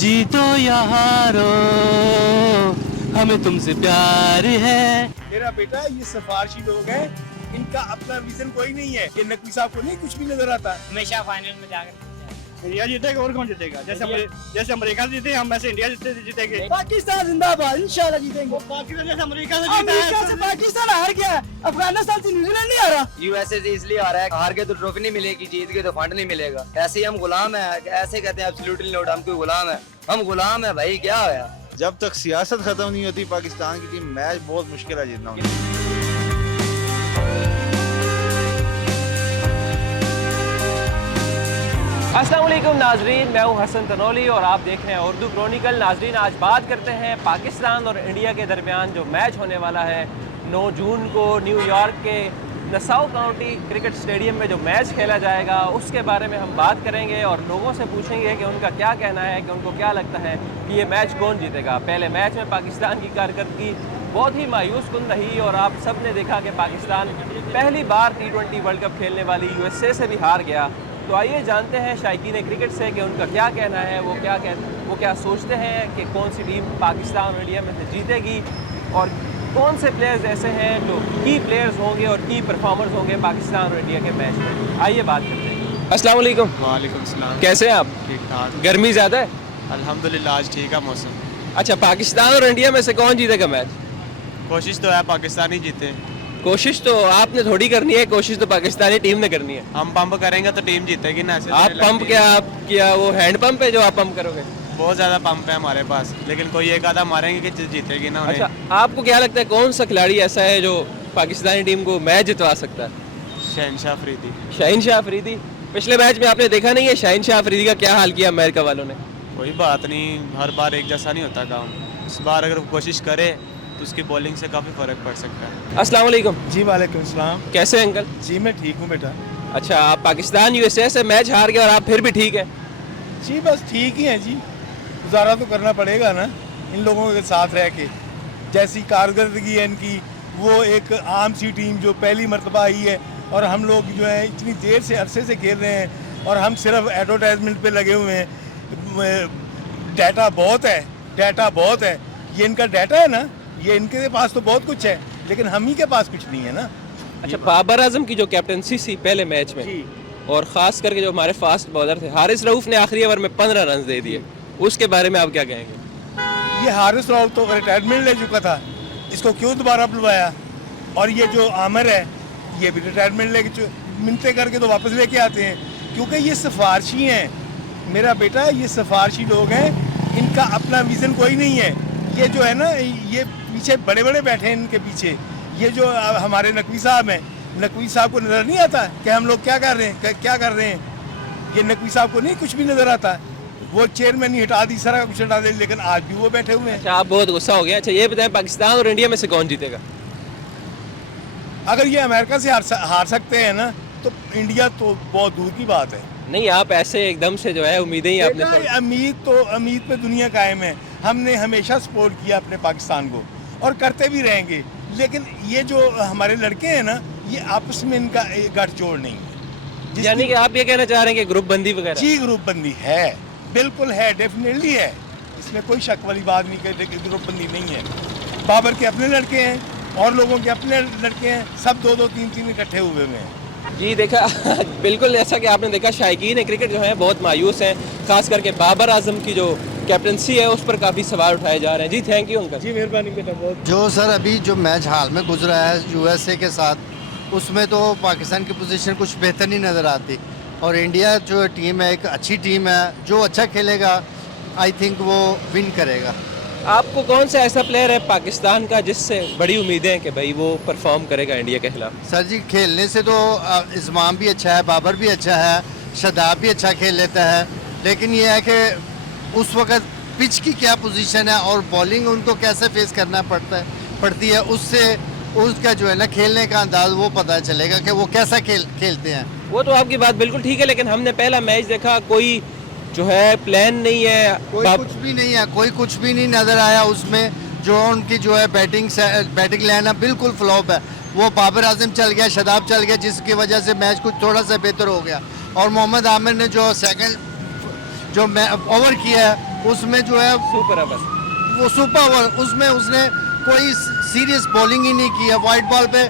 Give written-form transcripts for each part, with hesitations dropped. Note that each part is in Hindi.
जीतो या हारो हमें तुमसे प्यार है। मेरा बेटा ये सिफारशी लोग हैं, इनका अपना विजन कोई नहीं है। ये नकवी साहब को नहीं कुछ भी नजर आता। हमेशा फाइनल में जाकर इंडिया जीतेगा और कौन जीतेगा? जैसे अमेरिका जीते हम वैसे इंडिया जीतेंगे। पाकिस्तान जिंदाबाद, इंशाल्लाह जीतेंगे। पाकिस्तान जैसे अमेरिका अमेरिका से पाकिस्तान हार गया, अफगानिस्तान से न्यूजीलैंड नहीं हारा। यूएसए से इसलिए आ रहा है, हार के तो ट्रॉफी नहीं मिलेगी, जीत के तो फंड नहीं मिलेगा। ऐसे ही हम गुलाम है, ऐसे कहते हैं एब्सोल्युटली नॉट, हम कोई गुलाम है, हम गुलाम है भाई। क्या होया? जब तक सियासत खत्म नहीं होती पाकिस्तान की टीम मैच बहुत मुश्किल है जीतना। अस्सलाम वालेकुम नाजरीन, मैं हूं हसन तनोली और आप देख रहे हैं उर्दू क्रॉनिकल। नाजरीन, आज बात करते हैं पाकिस्तान और इंडिया के दरमियान जो मैच होने वाला है 9 जून को न्यूयॉर्क के नसाउ काउंटी क्रिकेट स्टेडियम में जो मैच खेला जाएगा उसके बारे में हम बात करेंगे और लोगों से पूछेंगे कि उनका क्या कहना है, कि उनको क्या लगता है कि ये मैच कौन जीतेगा। पहले मैच में पाकिस्तान की कारकर्दगी बहुत ही मायूस कुन रही और आप सब ने देखा कि पाकिस्तान पहली बार T20 वर्ल्ड कप खेलने वाली USA से भी हार गया। तो आइए जानते हैं शायकीन क्रिकेट से कि उनका क्या कहना है, वो क्या सोचते हैं कि कौन सी टीम पाकिस्तान और इंडिया में से जीतेगी और कौन से प्लेयर्स ऐसे हैं जो की प्लेयर्स होंगे और की परफॉर्मर्स होंगे पाकिस्तान और इंडिया के मैच में। आइए बात करते हैं। अस्सलाम वालेकुम। वालेकुम सलाम। कैसे हैं आप? ठीक ठाक, गर्मी ज़्यादा है? अल्हम्दुलिल्लाह आज ठीक है मौसम। अच्छा, पाकिस्तान और इंडिया में से कौन जीतेगा मैच? कोशिश तो है पाकिस्तान ही जीते। कोशिश तो आपने थोड़ी करनी है, कोशिश तो पाकिस्तानी टीम ने करनी है। हम पंप करेंगे तो टीम जीतेगी ना। ऐसे आप पंप क्या वो हैंड पंप है जो आप पंप करोगे? बहुत ज्यादा पंप है हमारे पास, लेकिन कोई एक आधा मारेंगे कि जीतेगी ना उन्हें। अच्छा, आपको क्या लगता है कौन सा खिलाड़ी ऐसा है जो पाकिस्तानी टीम को मैच जितवा सकता है? शहनशाह अफरीदी। शहनशाह अफरीदी? पिछले मैच में आपने देखा नहीं है शहनशाह अफरीदी का क्या हाल किया अमेरिका वालों ने? कोई बात नहीं, हर बार एक जैसा नहीं होता काम। इस बार अगर कोशिश करे तो उसकी बॉलिंग से काफी फर्क पड़ सकता है। अस्सलाम वालेकुम। जी वालेकुम सलाम। कैसे हैं अंकल? जी मैं ठीक हूँ बेटा। अच्छा, आप पाकिस्तान USA से मैच हार गए और आप फिर भी ठीक है? जी बस ठीक ही है जी, गुजारा तो करना पड़ेगा ना इन लोगों के साथ रह के। जैसी कारकर्दगी है इनकी, वो एक आम सी टीम जो पहली मरतबा आई है और हम लोग जो है इतनी देर से अरसे से खेल रहे हैं और हम सिर्फ एडवर्टाइजमेंट पे लगे हुए हैं। डाटा बहुत है, ये इनका डाटा है ना, ये इनके पास तो बहुत कुछ है लेकिन हम ही के पास कुछ नहीं है ना। अच्छा, बाबर आजम की जो कैप्टनसी थी पहले मैच में और ख़ास करके जो हमारे फास्ट बॉलर थे हारिस रऊफ ने आखिरी ओवर में 15 रन दे दिए, उसके बारे में आप क्या कहेंगे? ये हारिस रऊफ तो रिटायरमेंट ले चुका था, इसको क्यों दोबारा बुलवाया? और ये जो आमिर है ये भी रिटायरमेंट लेके मिन्नतें करके तो वापस लेके आते हैं, क्योंकि ये सिफारशी हैं। मेरा बेटा ये सिफारशी लोग हैं, इनका अपना विज़न कोई नहीं है। ये जो है ना, ये पीछे बड़े बड़े बैठे हैं इनके पीछे। ये जो हमारे नकवी साहब हैं, नकवी साहब को नज़र नहीं आता कि हम लोग क्या कर रहे हैं। ये नकवी साहब को नहीं कुछ भी नज़र आता। वो चेयरमैन ही हटा दी, सारा कुछ हटा दे, लेकिन आज भी वो बैठे हुए हैं। अच्छा, आप बहुत गुस्सा हो गए। अच्छा, ये बताएं पाकिस्तान और इंडिया में से कौन जीतेगा? अगर ये अमेरिका से हार सकते हैं ना तो इंडिया तो बहुत दूर की बात है। नहीं, आप ऐसे एकदम से जो है उम्मीदें ही आपने उम्मीद पे दुनिया कायम है। हमने हमेशा सपोर्ट किया अपने पाकिस्तान को और करते भी रहेंगे, लेकिन ये जो हमारे लड़के हैं ना, ये आपस में इनका गठजोड़ नहीं है। यानी कि आप ये कहना चाह रहे हैं कि ग्रुप बंदी वगैरह? जी, ग्रुप बंदी है, बिल्कुल है, डेफिनेटली है, इसमें कोई शक वाली बात नहीं कि ग्रुप बंदी नहीं है। बाबर के अपने लड़के हैं और लोगों के अपने लड़के हैं, सब 2-2 3-3 इकट्ठे हुए हैं। जी देखा बिल्कुल जैसा कि आपने देखा, शायकीन क्रिकेट जो है बहुत मायूस हैं, खास करके बाबर आजम की जो कैप्टनसी है उस पर काफ़ी सवाल उठाए जा रहे हैं। जी थैंक यू अंकल। जी मेहरबानी बेटा। बहुत जो सर अभी जो मैच हाल में गुजरा है USA के साथ, उसमें तो पाकिस्तान की पोजीशन कुछ बेहतर नहीं नज़र आती और इंडिया जो टीम है एक अच्छी टीम है, जो अच्छा खेलेगा आई थिंक वो विन करेगा। आपको कौन सा ऐसा प्लेयर है पाकिस्तान का जिससे बड़ी उम्मीदें हैं कि भाई वो परफॉर्म करेगा इंडिया के खिलाफ? सर जी, खेलने से तो इस्माम भी अच्छा है, बाबर भी अच्छा है, शदाब भी अच्छा खेल लेता है, लेकिन ये है कि उस वक्त पिच की क्या पोजीशन है और बॉलिंग उनको कैसे फेस करना पड़ती है, उससे उसका जो है ना खेलने का अंदाज वो पता चलेगा कि वो कैसा खेलते हैं। वो तो आपकी बात बिल्कुल ठीक है, लेकिन हमने पहला मैच देखा, कोई जो है प्लान नहीं है, कोई कुछ भी नहीं नज़र आया उसमें। जो उनकी जो है बैटिंग लाइन बिल्कुल फ्लॉप है। वो बाबर आजम चल गया, शदाब चल गया, जिसकी वजह से मैच कुछ थोड़ा सा बेहतर हो गया और मोहम्मद आमिर ने जो सेकंड जो ओवर किया है उसमें जो है सुपर ओवर। वो सुपर ओवर, उसमें उसने कोई सीरियस बॉलिंग ही नहीं की है। वाइट बॉल पे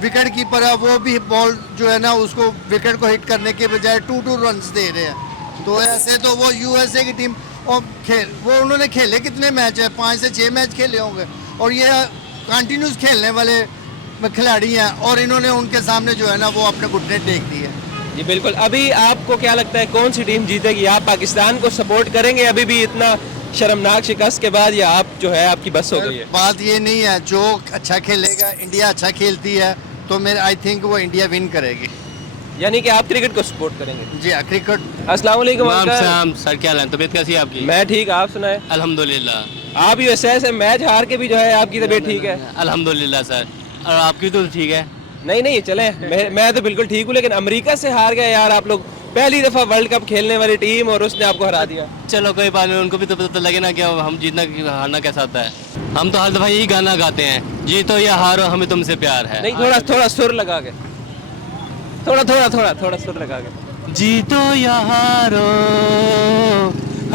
विकेट कीपर है, वो भी बॉल जो है ना उसको विकेट को हिट करने के बजाय 2 रन दे रहे हैं। तो ऐसे तो वो यूएसए की टीम और वो उन्होंने खेले कितने मैच है, 5 से 6 मैच खेले होंगे, और ये कंटिन्यूस खेलने वाले खिलाड़ी हैं, और इन्होंने उनके सामने जो है ना वो अपने घुटने टेक दिए। जी बिल्कुल। अभी आपको क्या लगता है कौन सी टीम जीतेगी? आप पाकिस्तान को सपोर्ट करेंगे अभी भी इतना शर्मनाक शिकस्त के बाद, या आप जो है आपकी बस हो गई है? बात ये नहीं है, जो अच्छा खेलेगा, इंडिया अच्छा खेलती है तो मैं आई थिंक वो इंडिया विन करेगी। यानी कि आप क्रिकेट को सपोर्ट करेंगे? जी हाँ, क्रिकेट। अस्सलाम वालेकुम अंकल। सर क्या हाल है, तबीयत कैसी है आपकी? मैं ठीक, आप सुनाए? अल्हम्दुलिल्लाह। आप यूएसए से मैच हार के भी जो है आपकी तबीयत ठीक है? अल्हम्दुलिल्लाह सर, और आपकी तो ठीक है? नहीं नहीं चले, मैं तो बिल्कुल ठीक हूँ, लेकिन अमेरिका से हार गए यार आप लोग। पहली दफा वर्ल्ड कप खेलने वाली टीम और उसने आपको हरा दिया। चलो कोई बात नहीं, उनको भी तो पता लगे ना कि हम जीतना हारना कैसा होता है। हम तो हर दफा यही गाना गाते हैं, जीतो या हारो हमें तुमसे प्यार है। नहीं, थोड़ा सुर लगा के, थोड़ा सुर लगा के। जीतो या हारो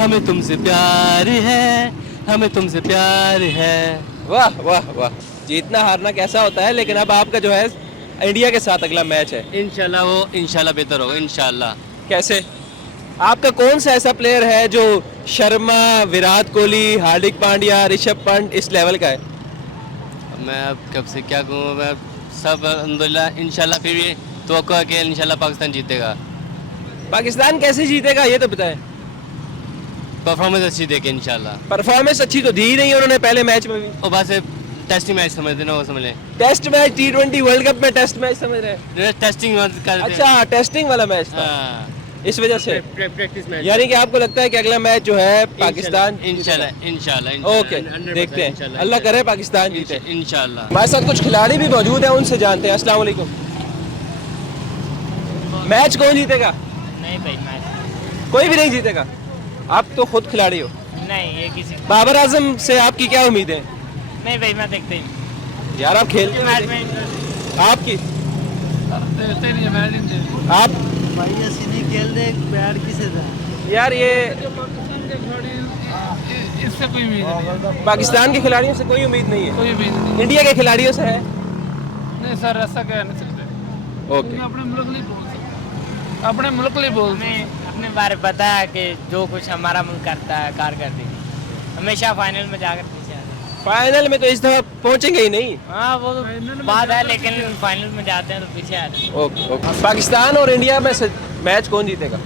हमें तुमसे प्यार है, हमें तुमसे प्यार है। वाह वाह वाह। जीतना हारना कैसा होता है, लेकिन अब आपका जो है इंडिया के साथ अगला मैच है। इंशाल्लाह वो इंशाल्लाह बेहतर होगा इंशाल्लाह। कैसे? आपका कौन सा ऐसा प्लेयर है जो शर्मा, विराट कोहली, हार्दिक पांड्या, ऋषभ पंत इस लेवल का है? मैं अब कब से क्या कहूँ, मैं सब अल्हम्दुलिल्लाह इंशाल्लाह, फिर भी तो कि इंशाल्लाह पाकिस्तान जीतेगा। पाकिस्तान कैसे जीतेगा ये तो बताएं। परफॉर्मेंस अच्छी देखे इंशाल्लाह। परफॉर्मेंस अच्छी तो दी नहीं उन्होंने पहले मैच में भी। और बस टेस्टिंग मैच समझते ना, वो समझ लें। Test match, T20 world cup में टेस्ट मैच समझ रहे हैं? टेस्टिंग करते हैं। अच्छा, टेस्टिंग वाला मैच था, हाँ, इस वजह से। Practice match. यानी कि आपको लगता है कि अगला मैच जो है पाकिस्तान इंशाल्लाह। ओके, देखते हैं, अल्लाह करे पाकिस्तान जीते इंशाल्लाह। हमारे साथ कुछ खिलाड़ी भी मौजूद हैं, उनसे जानते हैं। अस्सलाम वालेकुम। मैच कौन जीतेगा? नहीं भाई, मैच कोई भी नहीं जीतेगा। आप तो खुद खिलाड़ी हो। नहीं, ये किसी बाबर आजम से आपकी क्या उम्मीद है? नहीं भाई, मैं देखते ही यार आप खेलते मैच हो। में आपकी आप भाई ਅਸੀਂ नहीं खेलते, प्यार किसे था यार ये इससे कोई उम्मीद नहीं। पाकिस्तान के खिलाड़ियों से कोई उम्मीद नहीं है? कोई उम्मीद नहीं। इंडिया के खिलाड़ियों से है? नहीं सर, ऐसा कह नहीं सकते। ओके। अपने मुल्क नहीं बोल सकते, अपने मुल्क नहीं बोल। हमें अपने बारे में पता है कि जो कुछ हमारा मुल्क करता है कारकर्दगी, हमेशा फाइनल में जाकर पीछे आता है। फाइनल में तो इस दफा पहुंचेंगे ही नहीं। हाँ वो तो बात है, लेकिन फाइनल में जाते हैं तो पीछे आते हैं। Okay okay. पाकिस्तान और इंडिया में से मैच कौन जीतेगा?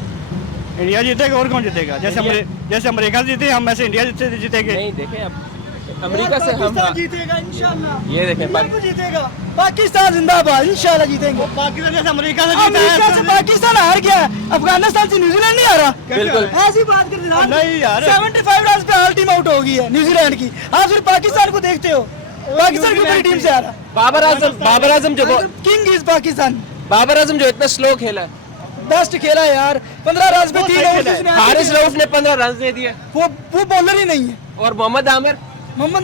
इंडिया जीतेगा, और कौन जीतेगा? जैसे अमेरिका जीते हम, वैसे इंडिया जीतेंगे। नहीं देखें, अब अमेरिका से हम जीतेगा इंशाल्लाह। ये देखें जीतेगा पाकिस्तान, जिंदाबाद, इंशाल्लाह जीतेंगे। पाकिस्तान जैसे अमेरिका से पाकिस्तान हार गया, अफगानिस्तान से न्यूजीलैंड नहीं हारा। बिल्कुल। ऐसी बात कर रहे नहीं यार, 75 रन पे ऑल टीम आउट हो गई है न्यूजीलैंड की। आप सिर्फ पाकिस्तान को देखते हो, पाकिस्तान की बड़ी टीम से हारा। बाबर आजम जो किंग इज पाकिस्तान। बाबर आजम जो इतना स्लो खेला है, बेस्ट खेला यार, 15 रन पे 3 आउट। हारिस रऊफ ने 15 रन दे दिए। वो बॉलर ही नहीं है। और मोहम्मद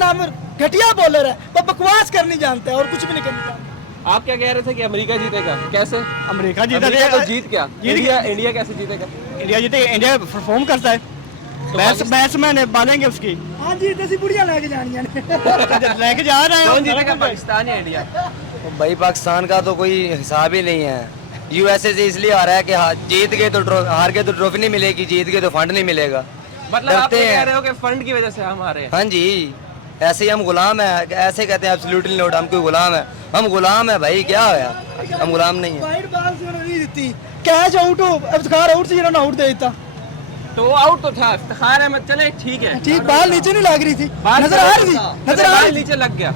आमिर घटिया बॉलर है, वो बकवास करनी जानता है और कुछ भी नहीं करना जानता। आप क्या कह रहे थे कि अमेरिका जीतेगा? कैसे? अमेरिका जीता अमेरिका तो जीत क्या? इंडिया कैसे जीतेगा? इंडिया जीतेगा, इंडिया परफॉर्म करता है। बैट्समैन बालेंगे उसकी। हाँ जी, देसी बुढ़िया लेके जानी है। लेके जा रहे हैं। कौन जीतेगा, पाकिस्तान या इंडिया? भाई पाकिस्तान का तो कोई हिसाब ही नहीं है। यूएसए से इसलिए आ रहा है कि जीत गए तो हार गए तो ट्रॉफी नहीं मिलेगी, जीत गए तो फंड नहीं मिलेगा। मतलब आप कह रहे हो कि फंड की वजह से हम हारे हैं? हाँ जी, ऐसे ही हम गुलाम है, ऐसे कहते हैं एब्सोल्युटली नॉट, हम कोई गुलाम है। हम गुलाम है भाई, क्या होया, हम गुलाम नहीं है। वाइड बॉल से नहीं देती, कैच आउट हो, इफ्तिखार आउट से इन्होंने आउट दे देता। तो आउट तो था, इफ्तिखार अहमद, चले ठीक है। ठीक, बॉल नीचे नहीं लग रही थी, नजर आ रही थी, नजर आ रही थी, नीचे लग गया,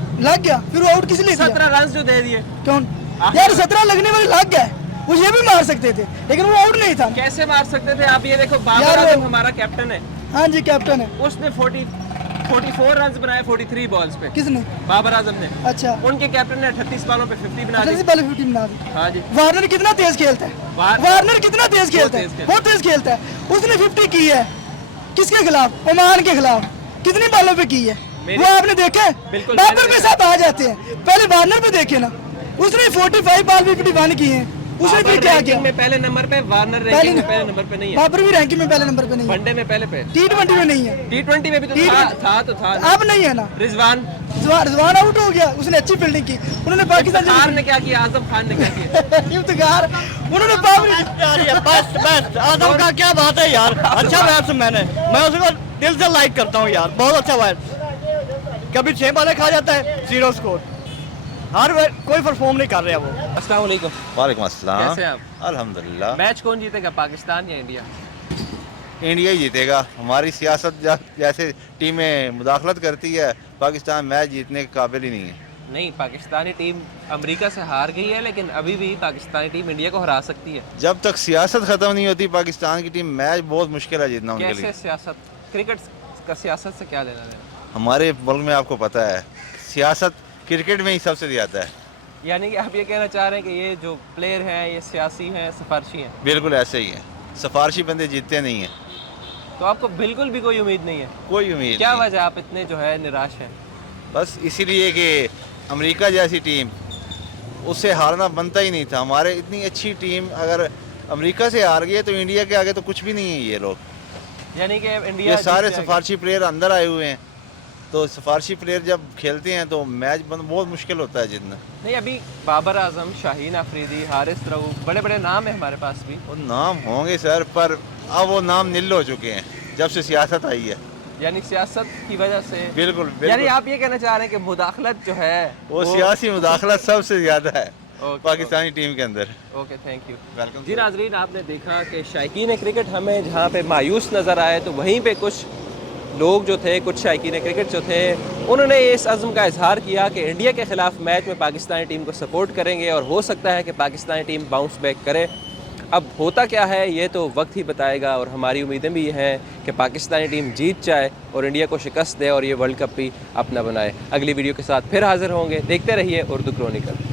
फिर वो आउट किस लिए? 17 रन जो दे दिए। कौन यार, 17 लगने वाले लग गए, वो ये भी मार सकते थे, लेकिन वो आउट नहीं था। कैसे मार सकते थे? आप ये देखो, बाबर आजम हमारा कैप्टन है। हाँ जी, कैप्टन है। उसने 44 रन बनाए 43 बॉल्स पे। किसने? बाबर आजम ने। अच्छा। उनके कैप्टन ने 38 बॉलों पे 50 बना दी। 50 बना दी। हाँ जी। वार्नर कितना तेज खेलता है, वार्नर कितना तेज खेलता है, बहुत तेज खेलता है। उसने 50 की है, किसके खिलाफ? ओमान के खिलाफ। कितनी बॉलों पे की है वो आपने देखा? बाबर के साथ आ जाते हैं, पहले वार्नर पे देखे ना, उसने 45 बॉल 51 की है। उसने फिर क्या किया? में पहले नंबर पे, वार्नर पहले रैंकिंग में पहले नंबर पे नहीं है, बाबर भी रैंकिंग में पहले नंबर पे नहीं है, वनडे में पहले पे, T20 में नहीं है, T20 में भी तो था तो था। अब नहीं है ना। रिजवान रिजवान आउट हो गया, उसने अच्छी फील्डिंग की, उन्होंने इफ्तिखार ने क्या किया, आजम खान ने क्या किया? इफ्तिखार उन्होंने पावर बस आजम का क्या बात है यार, अच्छा बैट्समैन है, मैं उसको दिल से लाइक करता हूँ यार, बहुत अच्छा बैट, कभी 6 बॉलें खा जाता है 0 स्कोर, हर कोई परफॉर्म नहीं कर रहा वो। अस्सलाम वालेकुम। वालेकुम अस्सलाम। कैसे हैं आप? अल्हम्दुलिल्लाह। मैच कौन जीतेगा, पाकिस्तान या इंडिया? इंडिया ही जीतेगा। हमारी सियासत जैसे टीमें मुदाखलत करती है, पाकिस्तान मैच जीतने के काबिल ही नहीं है। नहीं, पाकिस्तानी टीम अमेरिका से हार गई है, लेकिन अभी भी पाकिस्तानी टीम इंडिया को हरा सकती है। जब तक सियासत खत्म नहीं होती पाकिस्तान की टीम, मैच बहुत मुश्किल है जीतना उनके लिए। कैसे सियासत, क्रिकेट का सियासत से क्या लेना देना? हमारे मुल्क में आपको पता है सियासत क्रिकेट में ही सबसे ज़्यादा है। यानी कि आप ये कहना चाह रहे हैं कि ये जो प्लेयर हैं ये सियासी हैं, सिफारशी हैं? बिल्कुल ऐसे ही है, सिफारशी बंदे जीतते नहीं हैं। तो आपको बिल्कुल भी कोई उम्मीद नहीं है? कोई उम्मीद क्या नहीं। वजह आप इतने जो है निराश हैं? बस इसीलिए कि अमेरिका जैसी टीम, उससे हारना बनता ही नहीं था। हमारे इतनी अच्छी टीम अगर अमेरिका से हार गई है तो इंडिया के आगे तो कुछ भी नहीं है ये लोग। यानी कि इंडिया ये सारे जीत जाएगा। सिफारशी प्लेयर अंदर आए हुए हैं, तो सिफारशी प्लेयर जब खेलते हैं तो मैच बहुत मुश्किल होता है जीतना। नहीं, अभी बाबर आजम, शाहीन अफरीदी, हारिस रऊफ, बड़े बड़े नाम है हमारे पास भी। वो नाम होंगे सर, पर अब वो नाम निल हो चुके हैं जब से सियासत आई है। यानी सियासत की वजह से? बिल्कुल बिल्कुल। यानी आप ये कहना चाह रहे हैं कि मुदाखलत जो है वो सियासी मुदाखलत सबसे ज़्यादा है ओके, पाकिस्तानी टीम के अंदर। Okay, thank you. वेलकम। जी नाजरीन, आपने देखा कि शायकीन क्रिकेट हमें जहाँ पे मायूस नज़र आए, तो वहीं पे कुछ लोग जो थे, कुछ शायकीन क्रिकेट जो थे, उन्होंने इस अज़्म का इजहार किया कि इंडिया के ख़िलाफ़ मैच में पाकिस्तानी टीम को सपोर्ट करेंगे और हो सकता है कि पाकिस्तानी टीम बाउंस बैक करे। अब होता क्या है ये तो वक्त ही बताएगा, और हमारी उम्मीदें भी हैं कि पाकिस्तानी टीम जीत जाए और इंडिया को शिकस्त दे और ये वर्ल्ड कप भी अपना बनाए। अगली वीडियो के साथ फिर हाज़िर होंगे, देखते रहिए उर्दू क्रॉनिकल।